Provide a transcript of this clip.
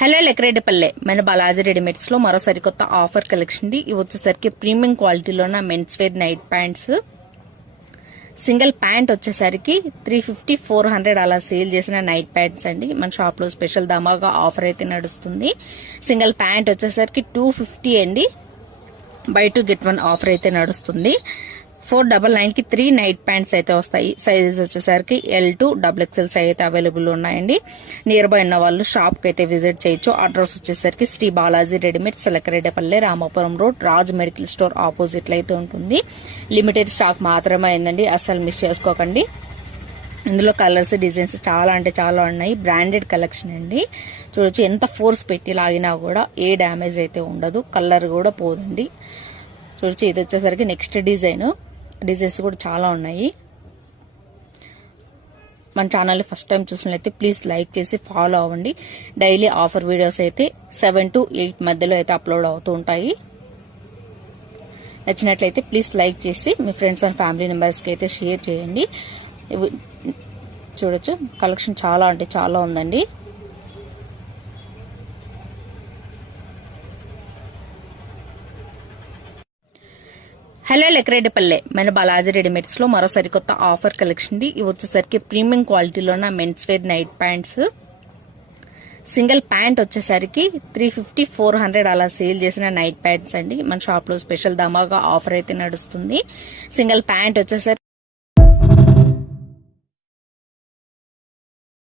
Hello లెక్కరెడ్డిపల్లె మన Balaji readymades లో మరో సరికొత్త ఆఫర్ కలెక్షన్ ఇవి వచ్చేసరికి ప్రీమియం క్వాలిటీలోన men's wear night pants. Single pant వచ్చేసరికి 350 400 అలా సేల్ చేసిన నైట్ ప్యాంట్స్ అండి. మన షాప్ లో స్పెషల్ ధమాగా ఆఫర్ అయితే నడుస్తుంది. సింగిల్ ప్యాంట్ వచ్చేసరికి 250 అండి. బై 2 గెట్ 1 ఆఫర్ అయితే నడుస్తుంది. 499 కి 3 నైట్ ప్యాంట్స్ అయితే వస్తాయి. సైజెస్ వచ్చేసరికి L2 XXL సైజ్ అయితే అవైలబుల్ ఉన్నాయండి. నియర్ బై ఉన్న వాళ్ళు షాప్ కి అయితే విజిట్ చేయొచ్చు. అడ్రస్ వచ్చేసరికి Shri Balaji readymades, Lakkireddipalle, Ramapuram road, Raj medical store opposite లో అయితే ఉంటుంది. లిమిటెడ్ స్టాక్ మాత్రమే అయిందండి, అస్సలు మిస్ చేసుకోకండి. ఇందులో కలర్స్ డిజైన్స్ చాలా అంటే చాలా ఉన్నాయి. బ్రాండెడ్ కలెక్షన్ అండి. చూడొచ్చు ఎంత ఫోర్స్ పెట్టి లాగినా కూడా ఏ డ్యామేజ్ అయితే ఉండదు, కలర్ కూడా పోదండి. చూడొచ్చు ఇది వచ్చేసరికి నెక్స్ట్ డిజైన్స్ కూడా చాలా ఉన్నాయి. మన ఛానల్ ఫస్ట్ టైం చూసినట్లయితే ప్లీజ్ లైక్ చేసి ఫాలో అవ్వండి. డైలీ ఆఫర్ వీడియోస్ అయితే 7 to 8 మధ్యలో అయితే అప్లోడ్ అవుతూ ఉంటాయి. నచ్చినట్లయితే ప్లీజ్ లైక్ చేసి మీ ఫ్రెండ్స్ అండ్ ఫ్యామిలీ మెంబర్స్ కి అయితే షేర్ చేయండి. చూడొచ్చు కలెక్షన్ చాలా అంటే చాలా ఉందండి. హలో లెక్కరెడ్డిపల్లె మన బాలాజీ రెడీమేడ్స్ లో మరో సరికొత్త ఆఫర్ కలెక్షన్ ఇవి వచ్చేసరికి ప్రీమియం క్వాలిటీలోన men's wear night pants. Single pant వచ్చేసరికి 350 400 అలా సేల్ చేసిన నైట్ ప్యాంట్స్ అండి. మన షాప్ లో స్పెషల్ ధమాగా ఆఫర్ అయితే నడుస్తుంది. సింగిల్ ప్యాంట్ వచ్చేసరికి